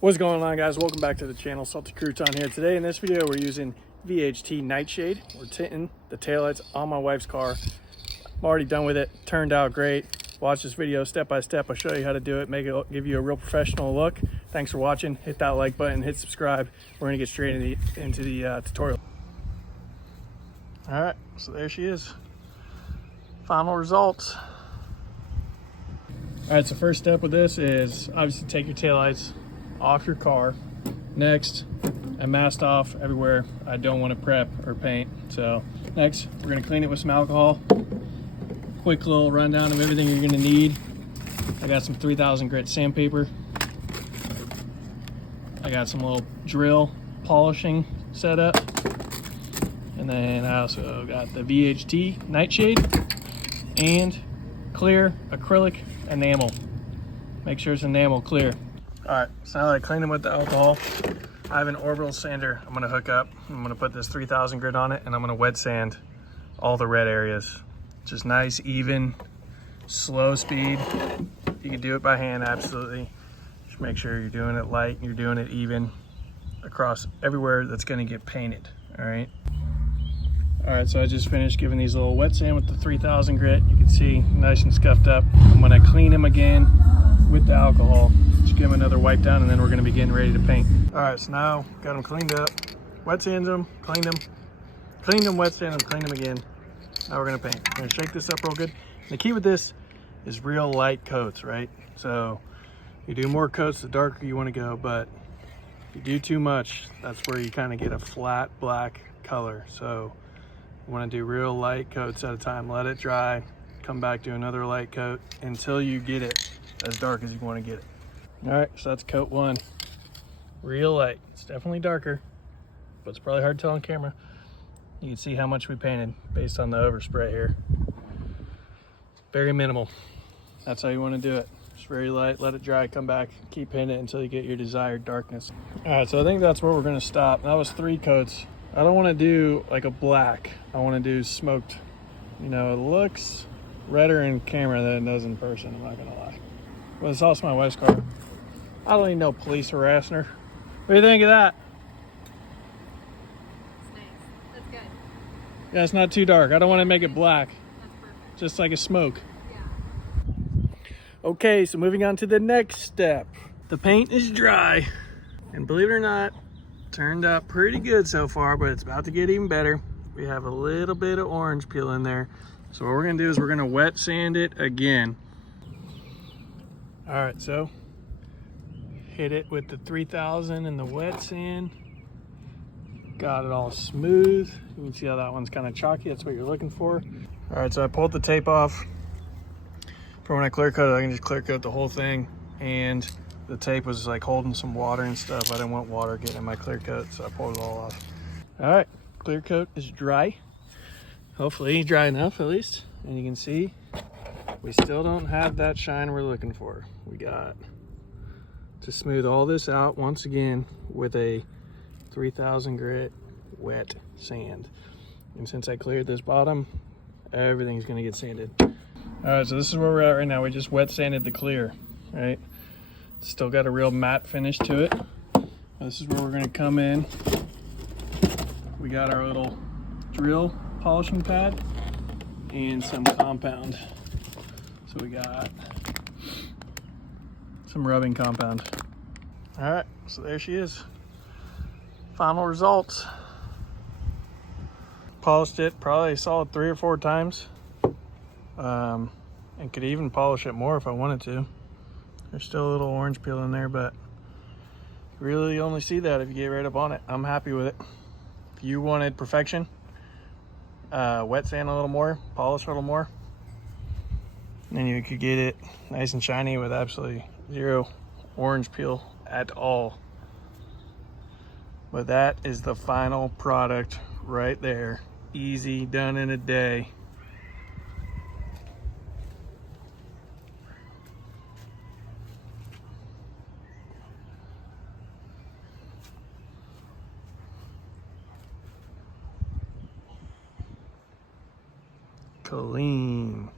What's going on, guys? Welcome back to the channel. Salty Crouton here. Today in this video we're using VHT nightshade. We're tinting the taillights on my wife's car. I'm already done with it. Turned out great. Watch this video step by step. I'll show you how to do it, give you a real professional look. Thanks for watching. Hit that like button, hit subscribe. We're gonna get straight into the tutorial. All right, so there she is. Final results. All right, so first step with this is obviously take your taillights off your car. Next, I masked off everywhere I don't want to prep or paint. So next, we're gonna clean it with some alcohol. Quick little rundown of everything you're gonna need. I got some 3000 grit sandpaper. I got some little drill polishing setup. And then I also got the VHT nightshade and clear acrylic enamel. Make sure it's enamel clear. All right, so now that I cleaned them with the alcohol, I have an orbital sander I'm gonna hook up. I'm gonna put this 3000 grit on it and I'm gonna wet sand all the red areas. Just nice, even, slow speed. You can do it by hand, absolutely. Just make sure you're doing it light and you're doing it even across everywhere that's gonna get painted, all right? All right, so I just finished giving these a little wet sand with the 3000 grit. You can see nice and scuffed up. I'm gonna clean them again with the alcohol. Just give them another wipe down and then we're gonna be getting ready to paint. All right, so now got them cleaned up, wet sand them, cleaned them, wet sand them, cleaned them again. Now we're gonna paint. We're gonna shake this up real good. And the key with this is real light coats, right? So you do more coats, the darker you wanna go, but if you do too much, that's where you kind of get a flat black color. So you wanna do real light coats at a time. Let it dry, come back, do another light coat until you get it as dark as you wanna get it. All right, so that's coat one. Real light. It's definitely darker, but it's probably hard to tell on camera. You can see how much we painted based on the overspray here. Very minimal. That's how you want to do it. Just very light, let it dry, come back, keep painting it until you get your desired darkness. All right, so I think that's where we're gonna stop. That was 3 coats. I don't want to do like a black. I want to do smoked. You know, it looks redder in camera than it does in person, I'm not gonna lie. Well, it's also my wife's car. I don't even know police harassing her. What do you think of that? It's nice. That's good. Yeah, it's not too dark. I don't want to make it black. That's perfect. Just like a smoke. Yeah. Okay, so moving on to the next step. The paint is dry. And believe it or not, turned out pretty good so far, but it's about to get even better. We have a little bit of orange peel in there. So what we're gonna do is we're gonna wet sand it again. All right, so hit it with the 3000 and the wet sand. Got it all smooth. You can see how that one's kind of chalky. That's what you're looking for. All right, so I pulled the tape off. For when I clear coat it, I can just clear coat the whole thing. And the tape was like holding some water and stuff. I didn't want water getting in my clear coat, so I pulled it all off. All right, clear coat is dry. Hopefully dry enough at least. And you can see we still don't have that shine we're looking for. We got to smooth all this out once again with a 3000 grit wet sand. And since I cleared this bottom, everything's gonna get sanded. All right, so this is where we're at right now. We just wet sanded the clear, right? Still got a real matte finish to it. This is where we're gonna come in. We got our little drill polishing pad and some compound. So we got some rubbing compound. All right, so there she is. Final results. Polished it probably a solid 3 or 4 times. And could even polish it more if I wanted to. There's still a little orange peel in there, but you really only see that if you get right up on it. I'm happy with it. If you wanted perfection, wet sand a little more, polish a little more, and you could get it nice and shiny with absolutely 0 orange peel at all. But that is the final product right there. Easy, done in a day. Clean.